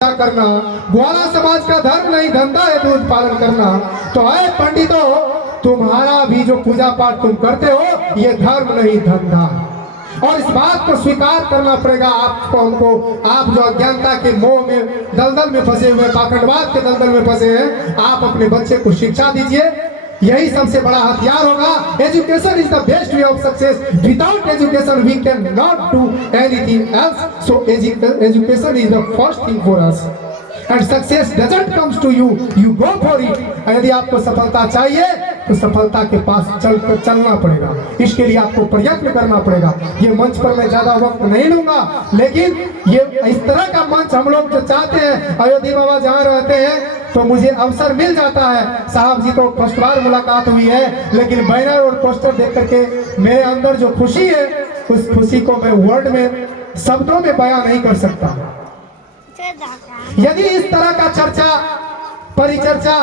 करना, ग्वाला समाज का धर्म नहीं धंधा है दूध पालन करना। तो आए पंडितों, तुम्हारा भी जो पूजा पाठ तुम करते हो ये धर्म नहीं धंधा, और इस बात को स्वीकार करना पड़ेगा आपको, हमको। आप जो अज्ञानता के मोह में दलदल में फंसे हुए, पाखंडवाद के दलदल में फंसे हैं, आप अपने बच्चे को शिक्षा दीजिए, यही सबसे बड़ा हथियार होगा। Education is the best way of success, without education we can not do anything else. So education is the first thing for us and success doesn't comes to you, you go for it. यदि आपको सफलता चाहिए तो सफलता के पास चलना पड़ेगा, इसके लिए आपको प्रयत्न करना पड़ेगा। ये मंच पर मैं ज्यादा वक्त नहीं लूंगा, लेकिन ये इस तरह का मंच हम लोग जो चाहते हैं, अयोध्या बाबा जहाँ रहते हैं तो मुझे अवसर मिल जाता है। साहब जी को फर्स्ट बार मुलाकात हुई है, लेकिन बैनर और पोस्टर देख करके मेरे अंदर जो खुशी है, उस खुशी को मैं वर्ड में, शब्दों में बयां नहीं कर सकता। यदि इस तरह का चर्चा, परिचर्चा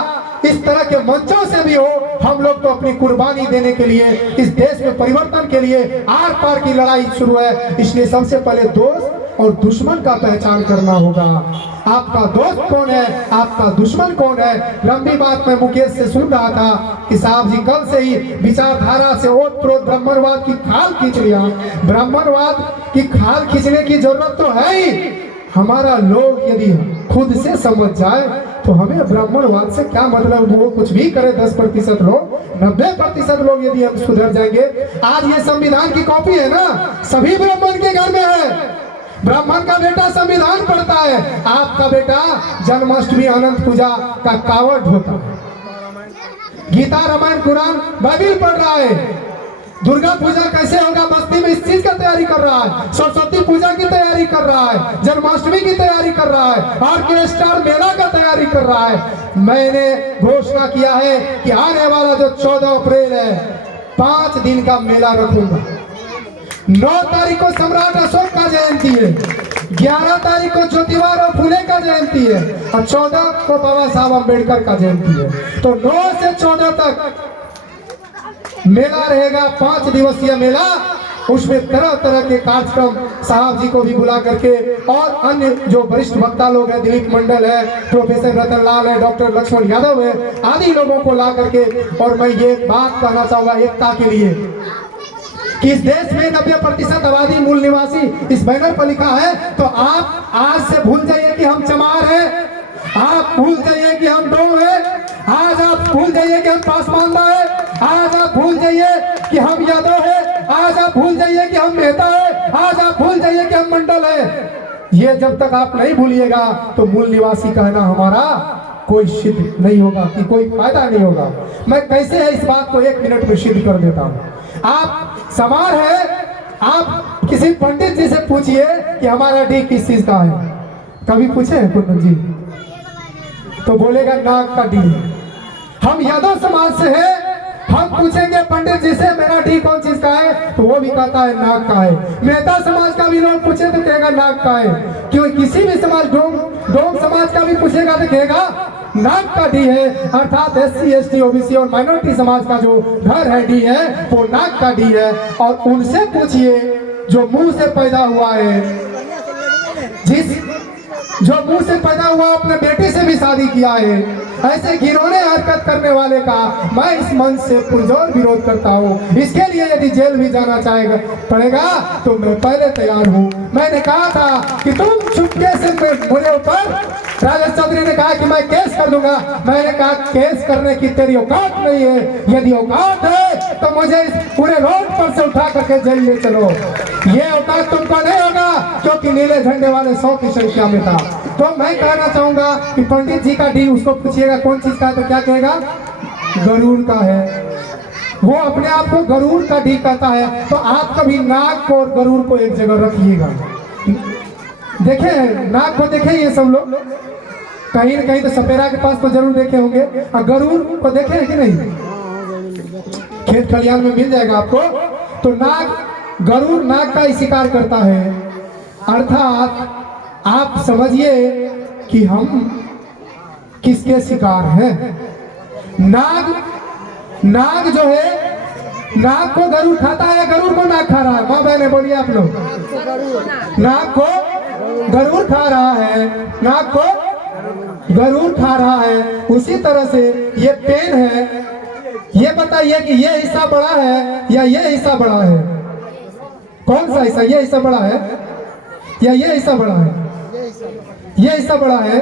इस तरह के मंचों से भी हो, हम लोग तो अपनी कुर्बानी देने के लिए, इस देश में परिवर्तन के लिए आर पार की लड़ाई शुरू है। इसलिए सबसे पहले दोस्त और दुश्मन का पहचान करना होगा। आपका दोस्त कौन है, आपका दुश्मन कौन है। लंबी बात मैं मुकेश से सुन रहा था कि साहब जी कल से ही विचारधारा से ओतप्रोत ब्राह्मणवाद की खाल खींच लिया। ब्राह्मणवाद की खाल खींचने की जरूरत तो है ही। हमारा लोग यदि खुद से समझ जाए तो हमें ब्राह्मणवाद से क्या मतलब। वो कुछ भी करे 10% लोग, 90% लोग यदि हम सुधर जाएंगे। आज ये संविधान की कॉपी है ना, सभी ब्राह्मण के घर में है। ब्राह्मण का बेटा संविधान पढ़ता है, आपका बेटा जन्माष्टमी अनंत पूजा का कावड़ ढोता है, गीता रामायण कुरान बाइबिल पढ़ रहा है। दुर्गा पूजा कैसे होगा बस्ती में, इस चीज का तैयारी कर रहा है। सरस्वती पूजा की तैयारी कर रहा है, जन्माष्टमी की तैयारी कर रहा है, ऑर्केस्ट्रा मेला का तैयारी कर रहा है। मैंने घोषणा किया है कि आने वाला जो 14 अप्रैल है, 5 दिन का मेला रखूंगा। 9 तारीख को सम्राट अशोक का जयंती है, 11 तारीख को ज्योतिबा फुले का जयंती है, और 14 को बाबा साहब अम्बेडकर का जयंती है। तो 9 से 14 तक मेला रहेगा, 5 दिवसीय मेला। उसमें तरह तरह के कार्यक्रम साहब जी को भी बुला करके, और अन्य जो वरिष्ठ वक्ता लोग हैं, दिलीप मंडल है, प्रोफेसर रतन लाल है, डॉक्टर लक्ष्मण यादव है, आदि लोगों को ला करके। और मैं ये बात कहना चाहूंगा एकता के लिए कि इस देश में 90% आबादी मूल निवासी इस बैनर पर लिखा है। तो आप आज से भूल जाइए कि हम चमार हैं, आप भूल जाइए कि हम डोम हैं, आज आप भूल जाइए कि हम पासमानदा है, आज आप भूल जाइए कि हम यादव है, आज आप भूल जाइए कि हम मेहता है, आज आप भूल जाइए कि हम मंडल है। ये जब तक आप नहीं भूलिएगा तो मूल निवासी कहना हमारा कोई सिद्ध नहीं होगा, कि कोई फायदा नहीं होगा। मैं कैसे है इस बात को 1 मिनट में सिद्ध कर देता हूँ। आप समार है, आप किसी पंडित जी से पूछिए कि हमारा डी किस चीज का है। कभी पूछे हैं कुंदन जी? तो बोलेगा नाक का डी। हम यादव समाज से है, हम पूछेंगे पंडित जी से मेरा डी कौन चीज का है, तो वो भी कहता है नाक का है। मेहता समाज का भी लोग पूछे तो कहेगा नाक का है। क्यों? किसी भी समाज, डोम समाज का भी पूछेगा तो कहेगा नाक का डी है। अर्थात SC ST OBC और माइनॉरिटी समाज का जो घर है डी है, वो नाक का डी है। और उनसे पूछिए जो मुंह से पैदा हुआ है, जो मुंह से पैदा हुआ, अपने बेटी से भी शादी किया है, ऐसे घिनौने हरकत करने वाले का मैं इस मंच से पुरजोर विरोध करता हूँ। इसके लिए यदि जेल भी जाना चाहेगा पड़ेगा तो मैं पहले तैयार हूँ। मैंने कहा था कि तुम चुपके से मेरे ऊपर, राजेश चौधरी ने कहा कि मैं केस कर दूंगा। मैंने कहा केस करने की तेरी औकात नहीं है, यदि औकात है तो मुझे इस पूरे रोड पर से उठा करके जेल ले चलो। ये औकात तुमको नहीं होगा, क्योंकि नीले झंडे वाले 100 की संख्या में था। तो मैं कहना चाहूंगा कि पंडित जी का डी, उसको पूछिएगा कौन चीज का है, तो क्या कहेगा? गरुड़ का है। वो अपने आप को गरुड़ का डी कहता है। तो आप कभी नाग को और गरुड़ को एक जगह रखिएगा। देखे नाग को देखे ये सब लोग, कहीं न कहीं तो सपेरा के पास तो जरूर देखे होंगे, और गरुड़ को देखे हैं कि नहीं? खेत खलियान में मिल जाएगा आपको। तो नाग, गरुड़ नाग का ही शिकार करता है। अर्थात आप समझिए कि हम किसके शिकार हैं। नाग जो है, नाग को गरुड़ खाता है, गरुड़ को नाग खा रहा है। माँ बहने बोलिए आप लोग, नाग को गरुड़ खा रहा है, नाक को गरुड़ खा रहा है, उसी तरह से ये पेन है। ये बताइए कि ये हिस्सा बड़ा है या ये हिस्सा बड़ा है? कौन सा हिस्सा? ये हिस्सा बड़ा है या ये हिस्सा बड़ा है? ये हिस्सा बड़ा है।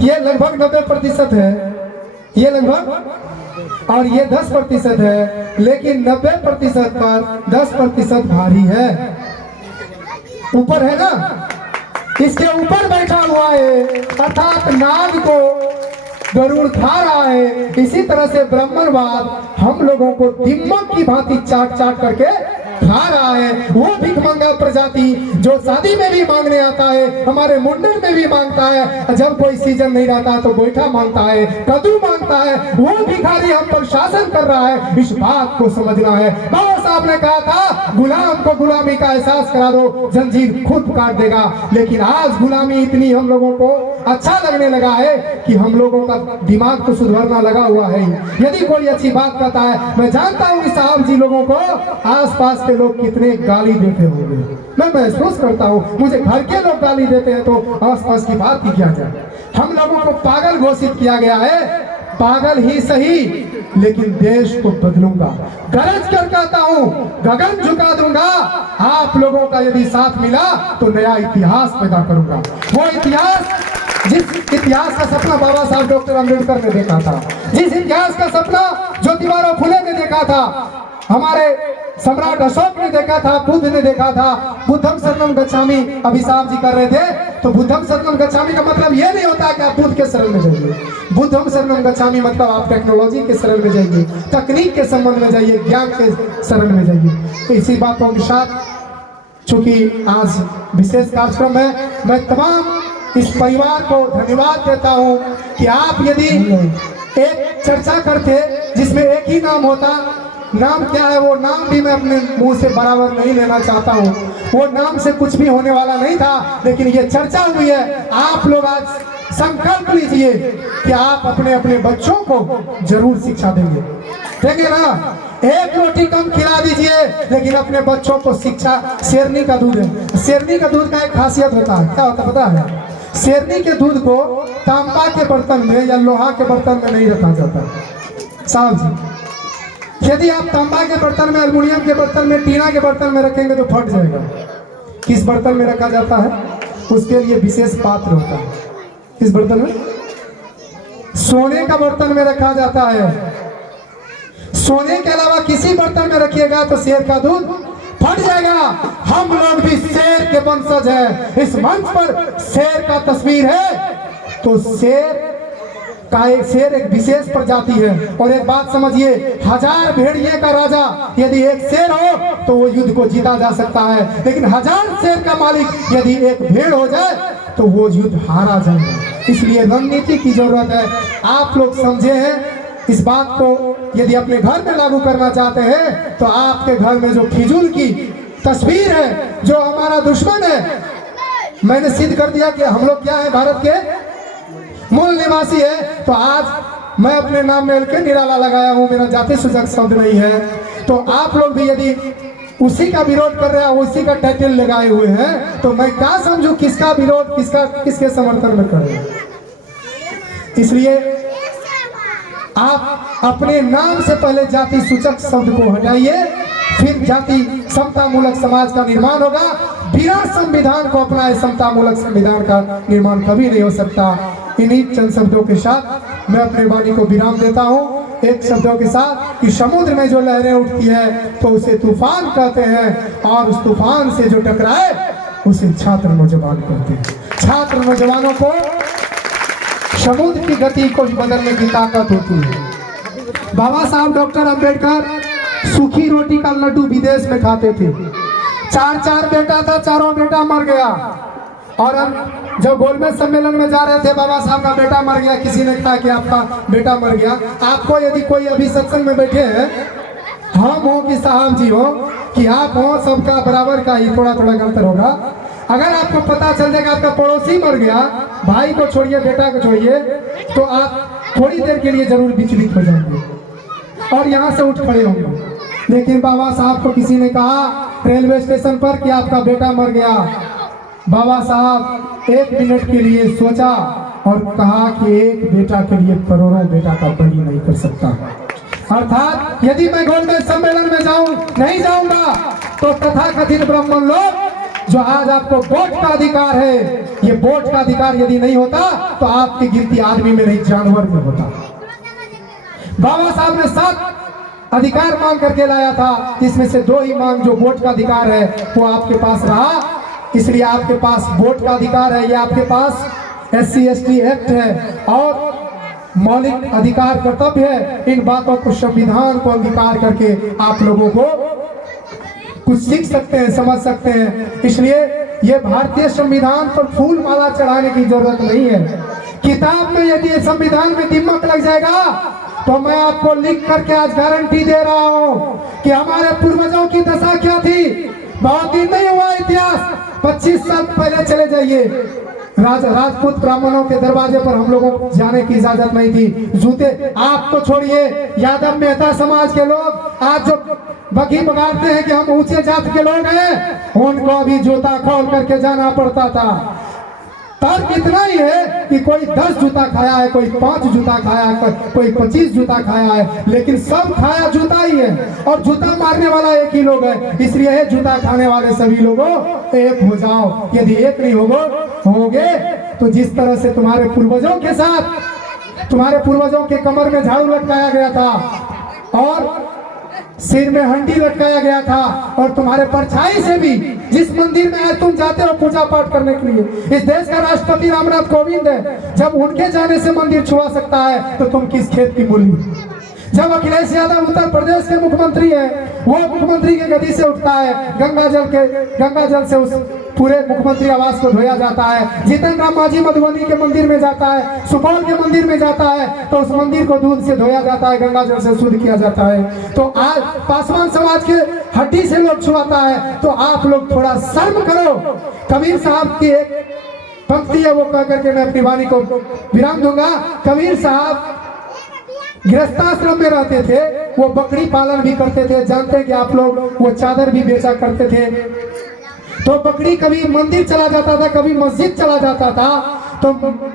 ये लगभग 90% है, ये लगभग, और ये 10% है, लेकिन 90% पर 10% भारी है। ऊपर है ना, इसके ऊपर बैठा हुआ है, अर्थात नाग को गरुड़ खा रहा है। इसी तरह से ब्राह्मणवाद हम लोगों को दिम्मक की भांति चाट चाट करके खा रहा है। वो भिखमंगा प्रजाति जो शादी में भी मांगने आता है, हमारे मुंडन में भी मांगता है, जब कोई सीजन नहीं रहता तो गोईठा मांगता है, कद्दू मांगता है, वो भिखारी हम पर शासन कर रहा है। इस बात को समझना है। बाबा साहब ने कहा था गुलाम को गुलामी का एहसास करा दो, जंजीर खुद काट देगा। लेकिन आज गुलामी इतनी हम लोगों को अच्छा लगने लगा है कि हम लोगों का दिमाग तो सुधरना लगा हुआ है। यदि कोई अच्छी बात कहता है, मैं जानता हूँ कि साहब जी लोगों को आसपास के लोग कितने गाली देते होंगे, मैं महसूस करता हूँ। मुझे घर के लोग गाली देते हैं तो आसपास की बात ही क्या जाए। हम लोगों को पागल घोषित किया गया है। पागल ही सही, लेकिन देश को बदलूंगा, गरज कर कहता हूँ, गगन झुका दूंगा। आप लोगों का यदि साथ मिला तो नया इतिहास पैदा करूंगा। वो इतिहास, जिस इतिहास का सपना बाबा साहब डॉक्टर अम्बेडकर ने देखा था, जिस इतिहास का सपना ज्योतिबा फुले ने देखा था, हमारे सम्राट अशोक ने देखा था, बुद्ध ने देखा था। बुद्धम शरणम गच्छामि अभी साहब जी कर रहे थे, तो बुद्धम शरणम गच्छामि का मतलब ये नहीं होता कि आप बुद्ध के शरण में जाइए। बुद्धम शरणम गच्छामि मतलब आप टेक्नोलॉजी के शरण में जाइए, तकनीक के संबंध में जाइए, ज्ञान के शरण में जाइए। तो इसी बातों के साथ, चूंकि आज विशेष कार्यक्रम है, मैं तमाम इस परिवार को धन्यवाद देता हूँ कि आप यदि एक चर्चा करते जिसमें एक ही नाम होता, नाम क्या है वो नाम भी मैं अपने मुंह से बराबर नहीं लेना चाहता हूँ, वो नाम से कुछ भी होने वाला नहीं था, लेकिन ये चर्चा हुई है। आप लोग आज संकल्प लीजिए कि आप अपने अपने बच्चों को जरूर शिक्षा देंगे, देंगे ना। एक रोटी कम खिला दीजिए, लेकिन अपने बच्चों को शिक्षा। शेरनी का दूध है, शेरनी का दूध का एक खासियत होता है, क्या होता पता है? शेरनी के दूध को तांबा के बर्तन में या लोहा के बर्तन में नहीं रखा जाता साहब जी। यदि आप तांबा के बर्तन में, एल्युमिनियम के बर्तन में, टीना के बर्तन में रखेंगे तो फट जाएगा। किस बर्तन में रखा जाता है? उसके लिए विशेष पात्र होता है। किस बर्तन में? सोने का बर्तन में रखा जाता है। सोने के अलावा किसी बर्तन में रखिएगा तो शेर का दूध फट जाएगा। हम लोग भी शेर के वंशज हैं। इस मंच पर शेर का तस्वीर है, तो शेर एक विशेष प्रजाति है। और एक बात समझिए, 1000 भेड़िए का राजा यदि एक शेर हो तो वो युद्ध को जीता जा सकता है, लेकिन 1000 शेर का मालिक यदि एक भेड़ हो जाए तो वो युद्ध हारा जाएगा। इसलिए रणनीति की जरूरत है। आप लोग समझे हैं इस बात को, यदि अपने घर में लागू करना चाहते हैं तो आपके घर में जो फिजूल की तस्वीर है, जो हमारा दुश्मन है, मैंने सिद्ध कर दिया कि हम लोग क्या है, भारत के मूल निवासी है। तो आज मैं अपने नाम में के निराला लगाया हूँ, मेरा जाति सूचक शब्द नहीं है। तो आप लोग भी यदि उसी का विरोध कर रहे हैं, उसी का टाइटल लगाए हुए हैं, तो मैं क्या समझूं किसका विरोध, किसके समर्थन में कर रहे हैं। इसलिए आप अपने नाम से पहले जाति सूचक शब्द को हटाइए, फिर जाति समता मूलक समाज का निर्माण होगा। बिना संविधान को अपनाए समता मूलक संविधान का निर्माण कभी नहीं हो सकता। इन्हीं चंद शब्दों के साथ मैं अपने वाणी को विराम देता हूँ, एक शब्दों के साथ कि समुद्र में जो लहरें उठती है तो उसे तूफान कहते हैं, और उस तूफान से जो टकराए उसे छात्र नौजवान कहते हैं। छात्र नौजवानों को समुद्र की गति को बदलने की ताकत होती है। बाबा साहब डॉक्टर अम्बेडकर सूखी रोटी का लड्डू विदेश में खाते थे। 4 बेटा था, चारों बेटा मर गया। और अब जब गोलमेज सम्मेलन में जा रहे थे, बाबा साहब का बेटा मर गया। किसी ने कहा कि आपका बेटा मर गया। आपको यदि कोई अभी सत्संग में बैठे हैं, हम हो कि साहब जी हो कि आप हो, सबका बराबर का ही थोड़ा थोड़ा अंतर होगा। अगर आपको पता चल जाएगा आपका पड़ोसी मर गया, भाई को छोड़िए, बेटा को छोड़िए, तो आप थोड़ी देर के लिए जरूर विचलित हो जाएंगे और यहाँ से उठ खड़े होंगे। लेकिन बाबा साहब को किसी ने कहा रेलवे स्टेशन पर कि आपका बेटा मर गया। बाबा साहब एक मिनट के लिए सोचा और कहा कि एक बेटा के लिए करोड़ों बेटा का बलि नहीं कर सकता। अर्थात यदि मैं गोलमेज सम्मेलन में नहीं जाऊंगा तो तथाकथित ब्राह्मण लोग जो आज आपको वोट का अधिकार है, ये वोट का अधिकार यदि नहीं होता तो आपकी गिनती आदमी में नहीं जानवर में होता। बाबा साहब ने 7 अधिकार मांग करके लाया था, इसमें से 2 ही मांग जो वोट का अधिकार है वो आपके पास रहा, इसलिए आपके पास वोट का अधिकार है। ये आपके पास SC ST एक्ट है और मौलिक अधिकार कर्तव्य है। इन बातों को, संविधान को अंगीकार करके आप लोगों को कुछ सीख सकते हैं, समझ सकते हैं। इसलिए ये भारतीय संविधान पर फूल माला चढ़ाने की जरूरत नहीं है। किताब में यदि संविधान में दिमाग लग जाएगा तो मैं आपको लिख करके आज गारंटी दे रहा हूँ कि हमारे पूर्वजों की दशा क्या थी। बहुत दिन नहीं हुआ इतिहास, 25 साल पहले चले जाइए, राजपूत ब्राह्मणों के दरवाजे पर हम लोगों को जाने की इजाजत नहीं थी। जूते आप तो छोड़िए, यादव मेहता समाज के लोग आज जो बगी बगाड़ते हैं कि हम ऊंचे जात के लोग हैं, उनको अभी जूता खोल करके जाना पड़ता था। तर्क इतना ही है कि कोई 10 जूता खाया है, कोई 5 जूता खाया है, कोई 25 जूता खाया है, लेकिन सब खाया जूता ही है और जूता मारने वाला एक ही लोग है। इसलिए जूता खाने वाले सभी लोगों एक हो जाओ। यदि एक नहीं होगे तो जिस तरह से तुम्हारे पूर्वजों के साथ, तुम्हारे पूर्वजों के कमर में झाड़ू लटकाया गया था और सिर में हंडी लटकाया गया था, और तुम्हारे परछाई से भी, जिस मंदिर में आज तुम जाते हो पूजा पाठ करने के लिए, इस देश का राष्ट्रपति रामनाथ कोविंद है, जब उनके जाने से मंदिर छुआ सकता है तो तुम किस खेत की मूली। जब अखिलेश यादव उत्तर प्रदेश के मुख्यमंत्री है, वो मुख्यमंत्री की गद्दी से उठता है, गंगा जल से उस पूरे मुख्यमंत्री आवास को धोया जाता है। जीतन राम मांझी मधुबनी के मंदिर में जाता है, सुपौल के मंदिर में जाता है तो उस मंदिर को दूध से धोया जाता है, गंगा जल से शुद्ध किया जाता है। तो आज पासवान समाज के हड्डी से लोग छुआता है, तो आप लोग थोड़ा शर्म करो। कबीर साहब की एक पंक्ति है, वो कह करके मैं अपनी वाणी को विराम दूंगा। कबीर साहब गृहस्थाश्रम में रहते थे, वो बकरी पालन भी करते थे, जानते हैं कि आप लोग, वो चादर भी बेचा करते थे। तो बकरी कभी मंदिर चला जाता था, कभी मस्जिद चला जाता था, तो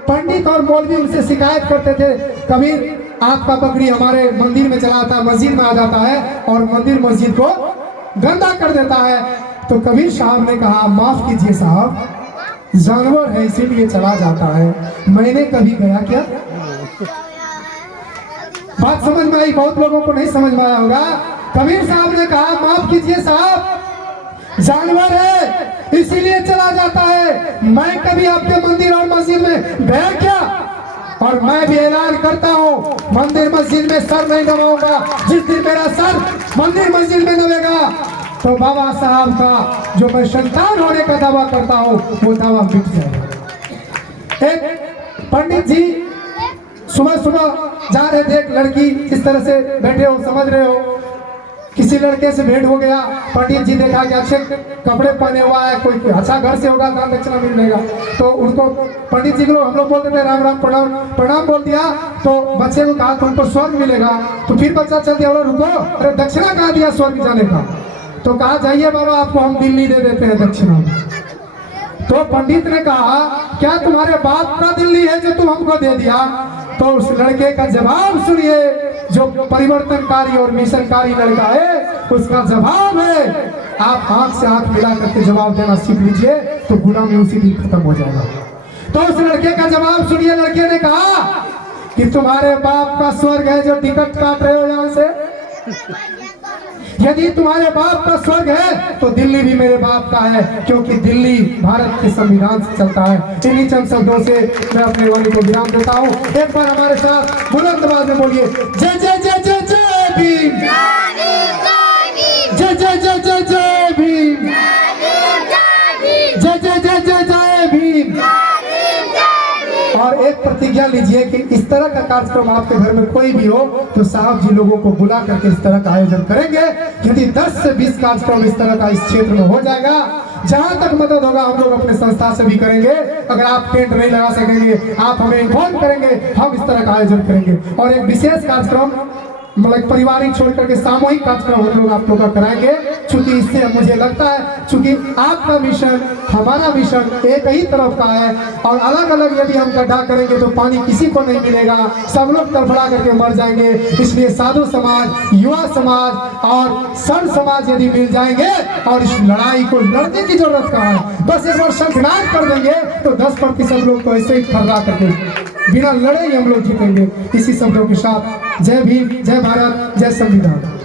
पंडित और मौलवी उनसे शिकायत करते थे, कबीर आपका बकरी हमारे मंदिर में चला आता, मस्जिद में आ जाता है और मंदिर मस्जिद को गंदा कर देता है। तो कबीर साहब ने कहा, माफ कीजिए साहब, जानवर है इसीलिए चला जाता है, मैंने कभी गया क्या? बात समझ में आई? बहुत लोगों को नहीं समझ में आया होगा। कबीर साहब ने कहा, माफ कीजिए साहब, जानवर है इसीलिए चला जाता है, मैं कभी आपके मंदिर और मस्जिद में गया क्या? और मैं भी ऐलान करता हूँ, मंदिर मस्जिद में सर नहीं नवाऊंगा। जिस दिन मेरा सर मंदिर मस्जिद में नवेगा तो बाबा साहब का जो मैं संतान होने का दावा करता हूँ वो दावा मिट जाएगा। एक पंडित जी सुबह सुबह जा रहे थे, एक लड़की इस तरह से बैठे हो, समझ रहे हो, किसी लड़के से भेंट हो गया। पंडित जी देखा कि अच्छे कपड़े पहने हुआ है, कोई अच्छा घर से होगा, दान दक्षिणा मिलेगा, तो उनको पंडित जी को हम लोग बोलते थे राम राम प्रणाम प्रणाम बोल दिया। तो बच्चे को कहा तुमको स्वर्ग मिलेगा, तो फिर बच्चा चल दिया, रुको, अरे दक्षिणा कहा दिया स्वर्ग जाने का? तो कहा जाइए बाबा, आपको हम दिल्ली दे देते हैं दक्षिणा। तो पंडित ने कहा, क्या तुम्हारे बाप का दिल्ली है जो तुम हमको दे दिया? तो उस लड़के का जवाब सुनिए, जो परिवर्तनकारी और मिशनकारी लड़का है उसका जवाब है, आप आंख से आंख मिला करके जवाब देना सीख लीजिए तो गुलामी उसी दिन खत्म हो जाएगा। तो उस लड़के का जवाब सुनिए। लड़के ने कहा कि तुम्हारे बाप का स्वर्ग है जो टिकट काट रहे हो यहाँ से, यदि तुम्हारे बाप का स्वर्ग है तो दिल्ली भी मेरे बाप का है, क्योंकि दिल्ली भारत के संविधान से चलता है। इन्हीं चंद शब्दों से मैं अपने वाणी को विराम देता हूँ। एक बार हमारे साथ बुलंद आवाज में बोलिए, जय जय जय जय जय भीम, जय जय जय जय जय भीम, जय जय जय जय जय भीम। और एक प्रतिज्ञा लीजिए कि इस तरह का कार्यक्रम आपके घर में कोई भी हो तो साहब जी लोगों को बुला करके इस तरह का आयोजन करेंगे। यदि 10 से 20 कार्यक्रम इस तरह का इस क्षेत्र में हो जाएगा, जहां तक मदद होगा हम लोग अपने संस्था से भी करेंगे। अगर आप टेंट नहीं लगा सकेंगे, आप हमें इन्फॉर्म करेंगे, हम इस तरह का आयोजन करेंगे। और एक विशेष कार्यक्रम मतलब पारिवारिक छोड़ करके सामूहिक कार्यक्रम हम लोग आप लोग का कराएंगे, चूंकि इससे मुझे लगता है चूंकि आपका मिशन हमारा मिशन एक ही तरफ का है और अलग अलग यदि हम गड्ढा करेंगे तो पानी किसी को नहीं मिलेगा, सब लोग तड़फड़ा करके मर जाएंगे। इसलिए साधु समाज, युवा समाज और संत समाज यदि मिल जाएंगे और इस लड़ाई को लड़ने की जरूरत कहाँ है, बस एक बार शंखनाद कर देंगे तो 10% लोग तो ऐसे ही फर्रा करके बिना लड़े ही हम लोग जीतेंगे। इसी शब्दों के साथ जय भीम, जय भारत, जय संविधान।